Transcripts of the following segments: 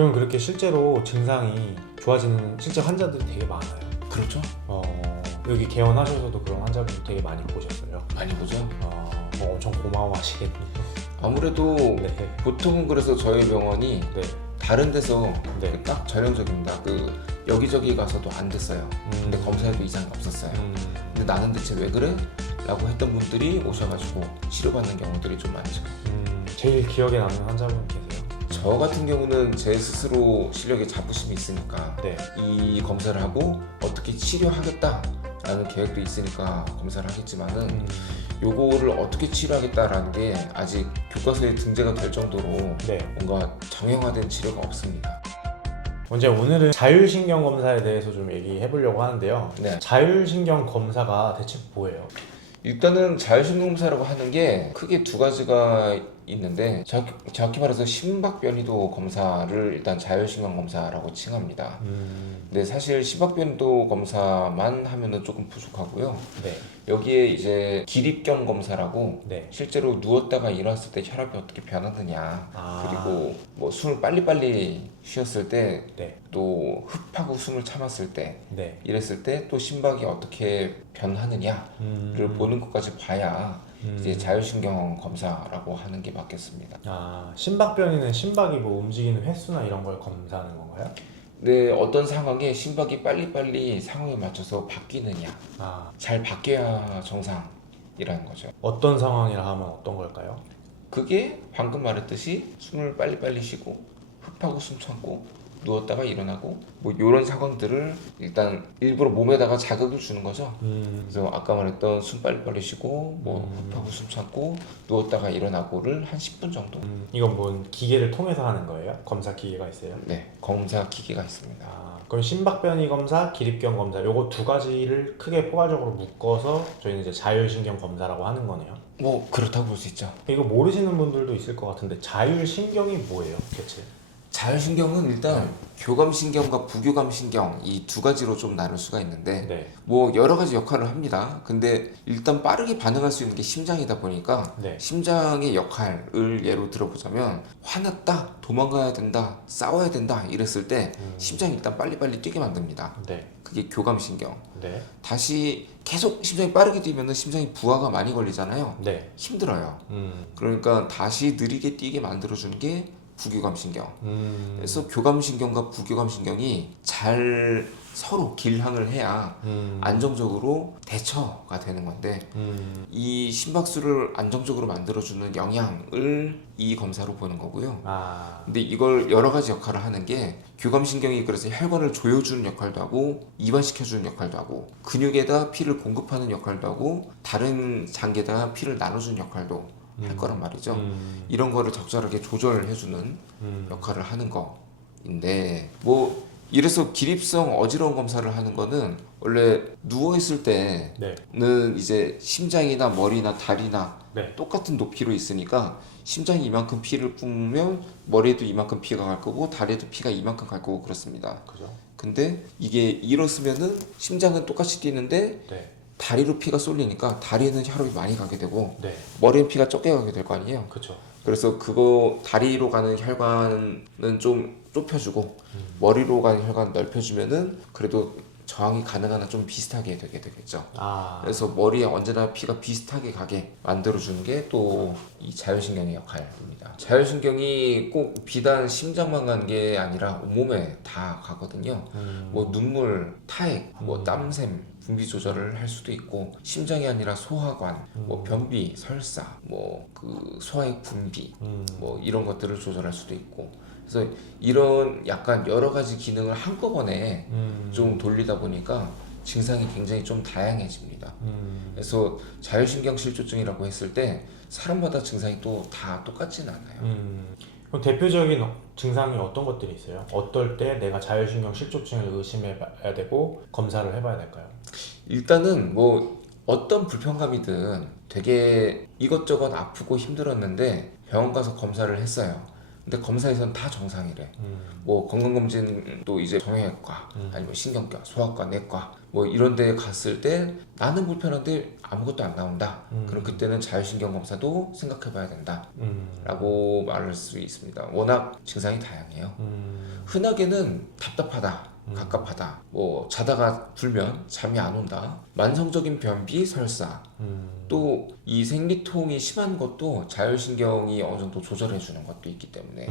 그럼 그렇게 실제로 증상이 좋아지는 실제 환자들이 되게 많아요. 그렇죠? 여기 개원하셔서도 그런 환자분들 되게 많이 보셨어요. 많이 보죠. 엄청 고마워하시겠네요. 아무래도 네. 보통은 그래서 저희 병원이 네. 다른 데서 네. 딱 전형적입니다. 여기저기 가서도 안 됐어요. 근데 검사해도 이상이 없었어요. 근데 나는 대체 왜 그래? 라고 했던 분들이 오셔가지고 치료받는 경우들이 좀 많죠. 제일 기억에 남는 환자분 계세요? 저 같은 경우는 제 스스로 실력에 자부심이 있으니까 네. 이 검사를 하고 어떻게 치료하겠다라는 계획도 있으니까 검사를 하겠지만은 요거를 어떻게 치료하겠다라는 게 아직 교과서에 등재가 될 정도로 네. 뭔가 정형화된 치료가 없습니다. 먼저 오늘은 자율신경 검사에 대해서 좀 얘기해 보려고 하는데요. 네. 자율신경 검사가 대체 뭐예요? 일단은 자율신경 검사라고 하는 게 크게 두 가지가 있는데 정확히 말해서 심박변이도 검사를 일단 자율신경 검사라고 칭합니다. 근데 사실 심박변이도 검사만 하면은 조금 부족하고요. 네. 여기에 이제 기립경 검사라고 네. 실제로 누웠다가 일어났을 때 혈압이 어떻게 변하느냐, 그리고 뭐 숨을 빨리빨리 쉬었을 때, 네. 또 흡하고 숨을 참았을 때, 네. 이랬을 때 또 심박이 어떻게 변하느냐를 보는 것까지 봐야 이제 자율신경 검사라고 하는 게 맞겠습니다. 심박변이는 심박이 뭐 움직이는 횟수나 이런 걸 검사하는 건가요? 네, 어떤 상황에 심박이 빨리빨리 상황에 맞춰서 바뀌느냐, 잘 바뀌어야 정상이라는 거죠. 어떤 상황이라 하면 어떤 걸까요? 그게 방금 말했듯이 숨을 빨리빨리 쉬고 흡하고 숨 참고 누웠다가 일어나고 뭐 이런 상황들을 일단 일부러 몸에다가 자극을 주는 거죠. 그래서 아까 말했던 숨 빨리빨리 쉬고 뭐 흡하고 숨 참고 누웠다가 일어나고를 한 10분 정도. 이건 뭔 기계를 통해서 하는 거예요? 검사 기계가 있어요? 네, 검사 기계가 있습니다. 그럼 심박변이 검사, 기립경 검사 요거 두 가지를 크게 포괄적으로 묶어서 저희는 이제 자율신경 검사라고 하는 거네요. 뭐 그렇다고 볼 수 있죠. 이거 모르시는 분들도 있을 것 같은데 자율신경이 뭐예요, 대체? 자율신경은 일단 교감신경과 부교감신경 이 두 가지로 좀 나눌 수가 있는데 네. 뭐 여러 가지 역할을 합니다. 근데 일단 빠르게 반응할 수 있는 게 심장이다 보니까 네. 심장의 역할을 예로 들어보자면 화났다, 도망가야 된다, 싸워야 된다 이랬을 때 심장이 일단 빨리빨리 뛰게 만듭니다. 네. 그게 교감신경. 네. 다시 계속 심장이 빠르게 뛰면은 심장이 부하가 많이 걸리잖아요. 네. 힘들어요. 그러니까 다시 느리게 뛰게 만들어주는 게 부교감신경. 그래서 교감신경과 부교감신경이 잘 서로 길항을 해야 안정적으로 대처가 되는 건데 이 심박수를 안정적으로 만들어주는 영향을 이 검사로 보는 거고요. 근데 이걸 여러 가지 역할을 하는 게 교감신경이 그래서 혈관을 조여주는 역할도 하고 이완시켜주는 역할도 하고 근육에다 피를 공급하는 역할도 하고 다른 장기에다 피를 나눠주는 역할도 할 거란 말이죠. 이런 거를 적절하게 조절해주는 역할을 하는 거인데 뭐 이래서 기립성 어지러운 검사를 하는 거는 원래 누워있을 때는 이제 심장이나 머리나 다리나 똑같은 높이로 있으니까 심장이 이만큼 피를 뿜으면 머리에도 이만큼 피가 갈 거고 다리에도 피가 이만큼 갈 거고 그렇습니다. 그죠? 근데 이게 일었으면은 심장은 똑같이 뛰는데 다리로 피가 쏠리니까 다리에는 혈압이 많이 가게 되고 머리엔 피가 적게 가게 될 거 아니에요. 그렇죠. 그래서 그거 다리로 가는 혈관은 좀 좁혀주고 머리로 가는 혈관 넓혀주면은 그래도 저항이 가능한 한 좀 비슷하게 되게 되겠죠. 그래서 머리에 언제나 피가 비슷하게 가게 만들어주는 게 또 이 자율신경의 역할입니다. 자율신경이 꼭 비단 심장만 가는 게 아니라 온몸에 다 가거든요. 뭐 눈물, 타액, 뭐 땀샘, 분비 조절을 할 수도 있고 심장이 아니라 소화관, 뭐 변비, 설사, 뭐 그 소화액 분비, 뭐 이런 것들을 조절할 수도 있고 그래서 이런 약간 여러 가지 기능을 한꺼번에 좀 돌리다 보니까 증상이 굉장히 좀 다양해집니다. 그래서 자율신경 실조증이라고 했을 때 사람마다 증상이 또 다 똑같지는 않아요. 그럼 대표적인 증상이 어떤 것들이 있어요? 어떨 때 내가 자율신경 실조증을 의심해봐야 되고 검사를 해봐야 될까요? 일단은 뭐 어떤 불편감이든 되게 이것저것 아프고 힘들었는데 병원 가서 검사를 했어요. 근데 검사에서는 다 정상이래. 뭐 건강검진도 이제 정형외과 아니면 신경과, 소아과, 내과 뭐 이런 데 갔을 때 나는 불편한데 아무것도 안 나온다. 그럼 그때는 자율신경 검사도 생각해 봐야 된다 라고 말할 수 있습니다. 워낙 증상이 다양해요. 흔하게는 답답하다, 갑갑하다, 뭐 자다가 불면 잠이 안 온다, 만성적인 변비, 설사, 또 이 생리통이 심한 것도 자율신경이 어느 정도 조절해 주는 것도 있기 때문에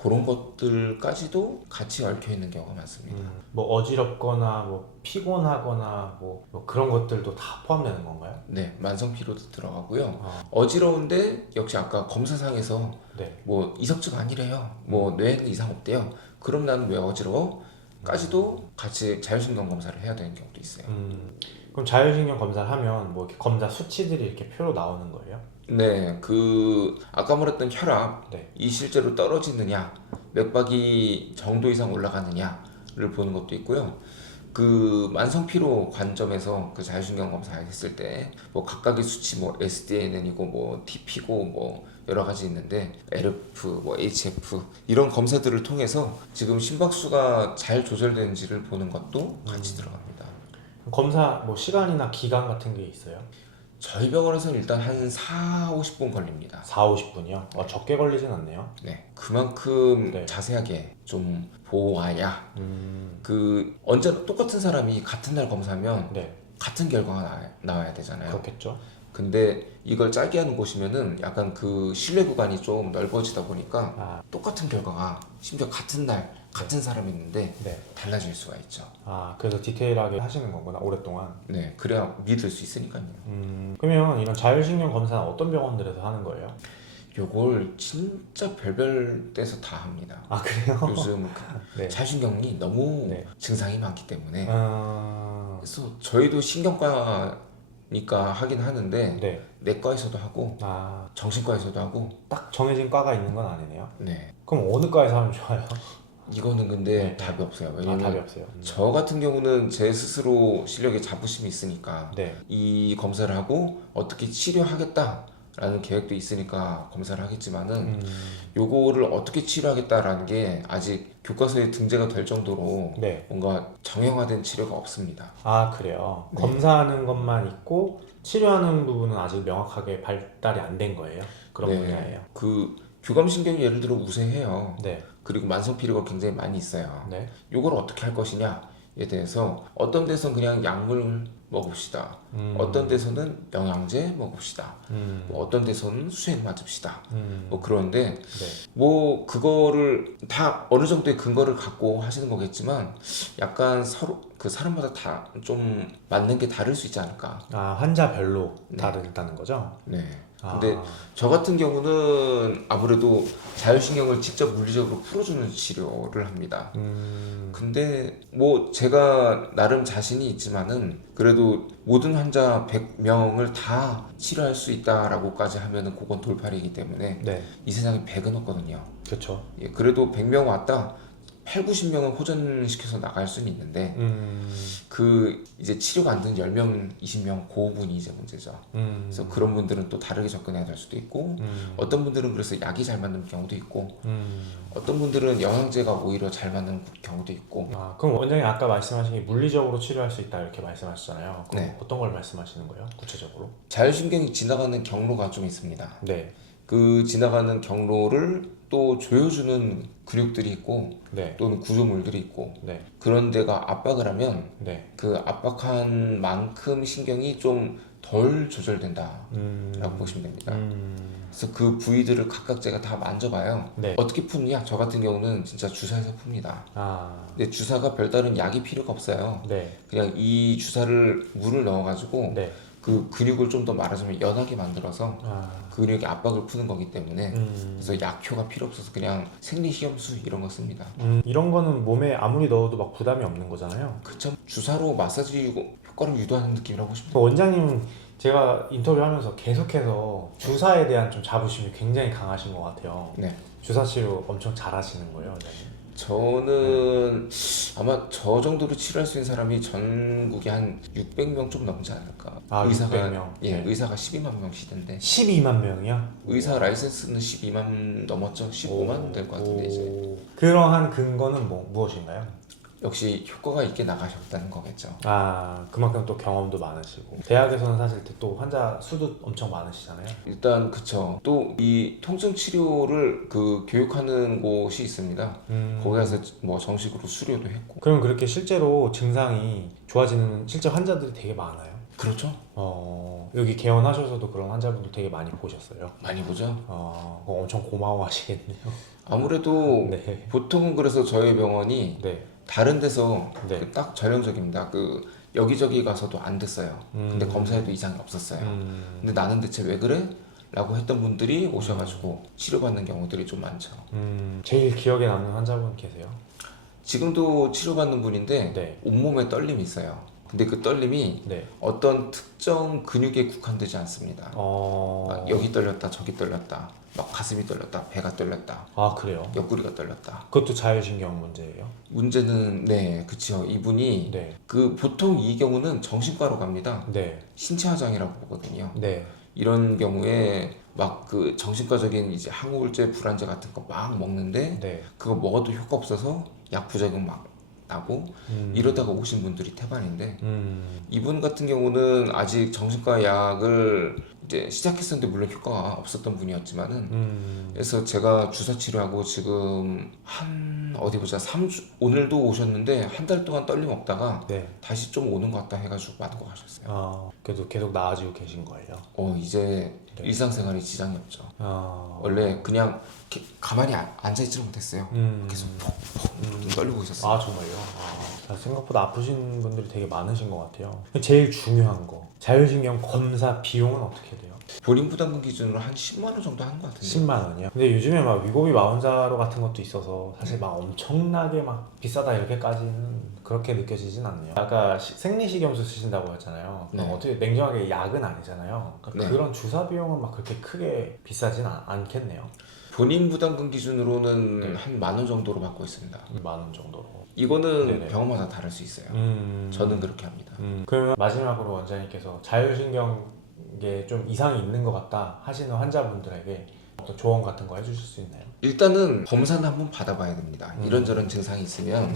그런 것들까지도 같이 얽혀 있는 경우가 많습니다. 뭐 어지럽거나 뭐 피곤하거나 뭐 그런 것들도 다 포함되는 건가요? 네, 만성 피로도 들어가고요. 아. 어지러운데 역시 아까 검사상에서 네. 뭐 이석증 아니래요. 뭐 뇌에는 이상 없대요. 그럼 나는 왜 어지러워? 까지도 같이 자율신경 검사를 해야 되는 경우도 있어요. 그럼 자율신경 검사를 하면 뭐 이렇게 검사 수치들이 이렇게 표로 나오는 거예요? 네, 그 아까 말했던 혈압 네. 이 실제로 떨어지느냐, 맥박이 정도 이상 올라가느냐를 보는 것도 있고요. 그 만성 피로 관점에서 그 자율신경 검사했을 때 뭐 각각의 수치 뭐 SDN이고 뭐 TP고 뭐 여러 가지 있는데 LF, 뭐 HF 이런 검사들을 통해서 지금 심박수가 잘 조절되는지를 보는 것도 같이 들어갑니다. 검사 뭐 시간이나 기간 같은 게 있어요? 저희 병원에서는 일단 한 4, 50분 걸립니다. 4, 50분이요? 적게 걸리진 않네요. 네, 그만큼 네. 자세하게 좀 보아야 그 언제나 똑같은 사람이 같은 날 검사하면 네. 같은 결과가 나와야 되잖아요. 그렇겠죠. 근데 이걸 짧게 하는 곳이면은 약간 그 신뢰 구간이 좀 넓어지다 보니까 아, 똑같은 결과가 심지어 같은 날 같은 사람이 있는데 네. 달라질 수가 있죠. 그래서 디테일하게 하시는 거구나, 오랫동안. 네, 그래야 믿을 수 있으니까요. 그러면 이런 자율신경 검사는 어떤 병원들에서 하는 거예요? 요걸 진짜 별별 데서 다 합니다. 그래요? 요즘 네. 자율신경이 너무 네. 증상이 많기 때문에 네. 그래서 저희도 신경과니까 하긴 하는데 네. 내과에서도 하고 정신과에서도 하고 딱 정해진 과가 있는 건 아니네요. 네, 그럼 어느 과에서 하면 좋아요? 이거는 근데 네. 답이 없어요. 왜냐면 답이 없어요. 저 같은 경우는 제 스스로 실력에 자부심이 있으니까 네. 이 검사를 하고 어떻게 치료하겠다라는 계획도 있으니까 검사를 하겠지만은 요거를 어떻게 치료하겠다라는 게 아직 교과서에 등재가 될 정도로 네. 뭔가 정형화된 치료가 없습니다. 그래요. 네. 검사하는 것만 있고 치료하는 부분은 아직 명확하게 발달이 안 된 거예요. 그런 네. 분야예요. 그 교감신경이 예를 들어 우세해요. 네. 그리고 만성 피로가 굉장히 많이 있어요. 네. 요걸 어떻게 할 것이냐에 대해서 어떤 데서는 그냥 약물 먹읍시다. 어떤 데서는 영양제 먹읍시다. 뭐 어떤 데서는 수액 맞읍시다. 뭐 그런데 네. 뭐 그거를 다 어느 정도의 근거를 갖고 하시는 거겠지만 약간 서로 그 사람마다 다 좀 맞는 게 다를 수 있지 않을까. 환자별로 네. 다르다는 거죠? 네. 근데 저 같은 경우는 아무래도 자율신경을 직접 물리적으로 풀어주는 치료를 합니다. 근데 뭐 제가 나름 자신이 있지만은 그래도 모든 환자 100명을 다 치료할 수 있다라고까지 하면은 그건 돌팔이기 때문에 네. 이 세상에 100은 없거든요. 그렇죠. 예, 그래도 100명 왔다 8, 90명은 호전시켜서 나갈 수는 있는데 그 이제 치료가 안 되는 10명, 20명 그 부분이 이제 문제죠. 그래서 그런 분들은 또 다르게 접근해야 될 수도 있고 어떤 분들은 그래서 약이 잘 맞는 경우도 있고 어떤 분들은 영양제가 오히려 잘 맞는 경우도 있고. 그럼 원장님 아까 말씀하신 게 물리적으로 치료할 수 있다 이렇게 말씀하셨잖아요. 그럼 네. 어떤 걸 말씀하시는 거예요? 구체적으로? 자율신경이 지나가는 경로가 좀 있습니다. 네. 그 지나가는 경로를 또 조여주는 근육들이 있고 네. 또는 구조물들이 있고 네. 그런 데가 압박을 하면 네. 그 압박한 만큼 신경이 좀 덜 조절된다 라고 보시면 됩니다. 그래서 그 부위들을 각각 제가 다 만져봐요. 네. 어떻게 푸느냐? 저 같은 경우는 진짜 주사해서 풉니다. 근데 주사가 별다른 약이 필요가 없어요. 네. 그냥 이 주사를 물을 넣어가지고 네. 그 근육을 좀 더 말하자면 연하게 만들어서 근육의 압박을 푸는 거기 때문에 그래서 약효가 필요 없어서 그냥 생리식염수 이런 거 씁니다. 이런 거는 몸에 아무리 넣어도 막 부담이 없는 거잖아요. 그쵸? 주사로 마사지 효과를 유도하는 느낌이라고 보시면 그 원장님은 제가 인터뷰하면서 계속해서 주사에 대한 좀 자부심이 굉장히 강하신 것 같아요. 네. 주사 치료 엄청 잘하시는 거예요, 원장님? 저는 아마 저 정도로 치료할 수 있는 사람이 전국에 한 600명 좀 넘지 않을까. 600명. 예, 네. 의사가 12만 명 시던데 12만 명이요? 의사 라이센스는 12만 넘었죠. 15만 될 것 같은데 이제. 그러한 근거는 무엇인가요? 역시 효과가 있게 나가셨다는 거겠죠. 아, 그만큼 또 경험도 많으시고 대학에서는 사실 또 환자 수도 엄청 많으시잖아요. 일단 그쵸. 또 이 통증 치료를 그 교육하는 곳이 있습니다. 거기 가서 뭐 정식으로 수료도 했고. 그럼 그렇게 실제로 증상이 좋아지는 실제 환자들이 되게 많아요. 그렇죠. 여기 개원하셔서도 그런 환자분들 되게 많이 보셨어요. 많이 보죠. 그거 엄청 고마워하시겠네요. 아무래도 네. 보통은 그래서 저희 병원이 네. 다른 데서 네. 딱 전형적입니다. 그 여기저기 가서도 안 됐어요. 근데 음. 검사해도 이상이 없었어요. 근데 나는 대체 왜 그래? 라고 했던 분들이 오셔가지고 치료받는 경우들이 좀 많죠. 제일 기억에 남는 환자분 계세요? 지금도 치료받는 분인데 네. 온몸에 떨림이 있어요. 근데 그 떨림이 네. 어떤 특정 근육에 국한되지 않습니다. 막 여기 떨렸다, 저기 떨렸다, 막 가슴이 떨렸다, 배가 떨렸다, 아, 그래요? 옆구리가 떨렸다. 그것도 자율신경 문제예요? 문제는 네, 그치요. 이분이 네. 그 보통 이 경우는 정신과로 갑니다. 네. 신체 화장이라고 보거든요. 네. 이런 경우에 막 그 정신과적인 이제 항우울제, 불안제 같은 거 막 먹는데 네. 그거 먹어도 효과 없어서 약 부작용 막 나고 이러다가 오신 분들이 태반인데 이분 같은 경우는 아직 정신과 약을 이제 시작했었는데 물론 효과가 없었던 분이었지만은 그래서 제가 주사 치료하고 지금 한 어디 보자 3주 오늘도 오셨는데 한 달 동안 떨림 없다가 네. 다시 좀 오는 것 같다 해가지고 맞고 가셨어요. 그래도 계속 나아지고 계신 거예요? 이제 네. 일상생활에 지장이 없죠. 아. 원래 그냥 이렇게 가만히 앉아있지를 못했어요. 계속 퍽퍽 떨리고 있었어요. 아, 정말요? 생각보다 아프신 분들이 되게 많으신 것 같아요. 제일 중요한 거, 자율신경 검사 비용은 어떻게 돼요? 본인 부담금 기준으로 한 10만 원 정도 하는 것 같은데. 10만 원이요? 근데 요즘에 막 위고비 마흔자로 같은 것도 있어서 사실 막 엄청나게 막 비싸다 이렇게까지는 그렇게 느껴지진 않네요. 아까 생리식염수 쓰신다고 했잖아요. 그럼 네. 어떻게 냉정하게 약은 아니잖아요. 그러니까 네. 그런 주사 비용은 막 그렇게 크게 비싸진 않겠네요. 본인 부담금 기준으로는 한 10,000원 정도로 받고 있습니다. 10,000원 정도로. 이거는 네네. 병원마다 다를 수 있어요. 저는 그렇게 합니다. 그러면 마지막으로 원장님께서 자율신경에 좀 이상이 있는 것 같다 하시는 환자분들에게 어떤 조언 같은 거 해주실 수 있나요? 일단은 검사는 한번 받아봐야 됩니다. 이런저런 증상이 있으면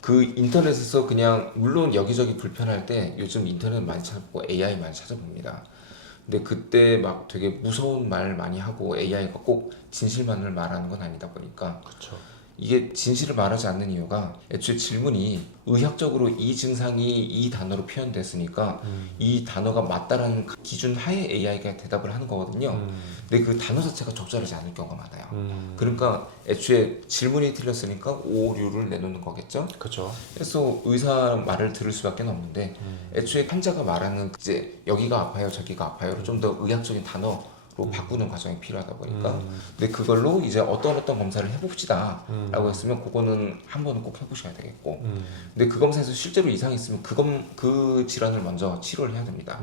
그 인터넷에서 그냥 물론 여기저기 불편할 때 요즘 인터넷 많이 찾아보고 AI 많이 찾아봅니다. 근데 그때 막 되게 무서운 말 많이 하고 AI가 꼭 진실만을 말하는 건 아니다 보니까 그렇죠. 이게 진실을 말하지 않는 이유가 애초에 질문이 의학적으로 이 증상이 이 단어로 표현됐으니까 이 단어가 맞다라는 기준 하에 AI가 대답을 하는 거거든요. 근데 그 단어 자체가 적절하지 않을 경우가 많아요. 그러니까 애초에 질문이 틀렸으니까 오류를 내놓는 거겠죠. 그렇죠. 그래서 의사 말을 들을 수밖에 없는데 애초에 환자가 말하는 이제 여기가 아파요, 저기가 아파요를 좀 더 의학적인 단어로 바꾸는 과정이 필요하다 보니까 근데 그걸로 이제 어떤 검사를 해봅시다 라고 했으면 그거는 한 번은 꼭 해보셔야 되겠고 근데 그 검사에서 실제로 이상이 있으면 그 질환을 먼저 치료를 해야 됩니다.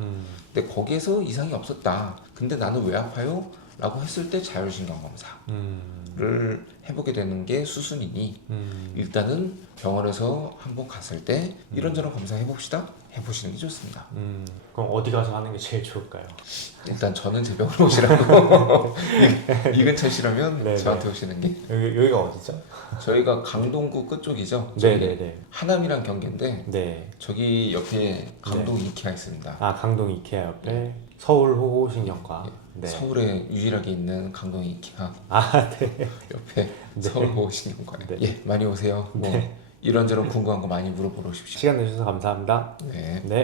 근데 거기에서 이상이 없었다 근데 나는 왜 아파요? 라고 했을 때 자율신경 검사를 해보게 되는 게 수순이니 일단은 병원에서 한번 갔을 때 이런저런 검사 해봅시다 해보시는 게 좋습니다. 그럼 어디 가서 하는 게 제일 좋을까요? 일단 저는 제 병원에 오시라고 이 근처시라면 네네. 저한테 오시는 게 여기가 어디죠? 저희가 강동구 끝쪽이죠. 네네네. 하남이랑 경계인데 네. 저기 옆에 강동 이케아 있습니다. 아, 강동 이케아 옆에 서울 호호신경과. 네. 서울에 유일하게 있는 강동 이케아 아, 네. 옆에 서울 호신경과에 예 많이 오세요. 뭐 이런저런 궁금한 거 많이 물어보러 오십시오. 시간 내주셔서 감사합니다. 네. 네.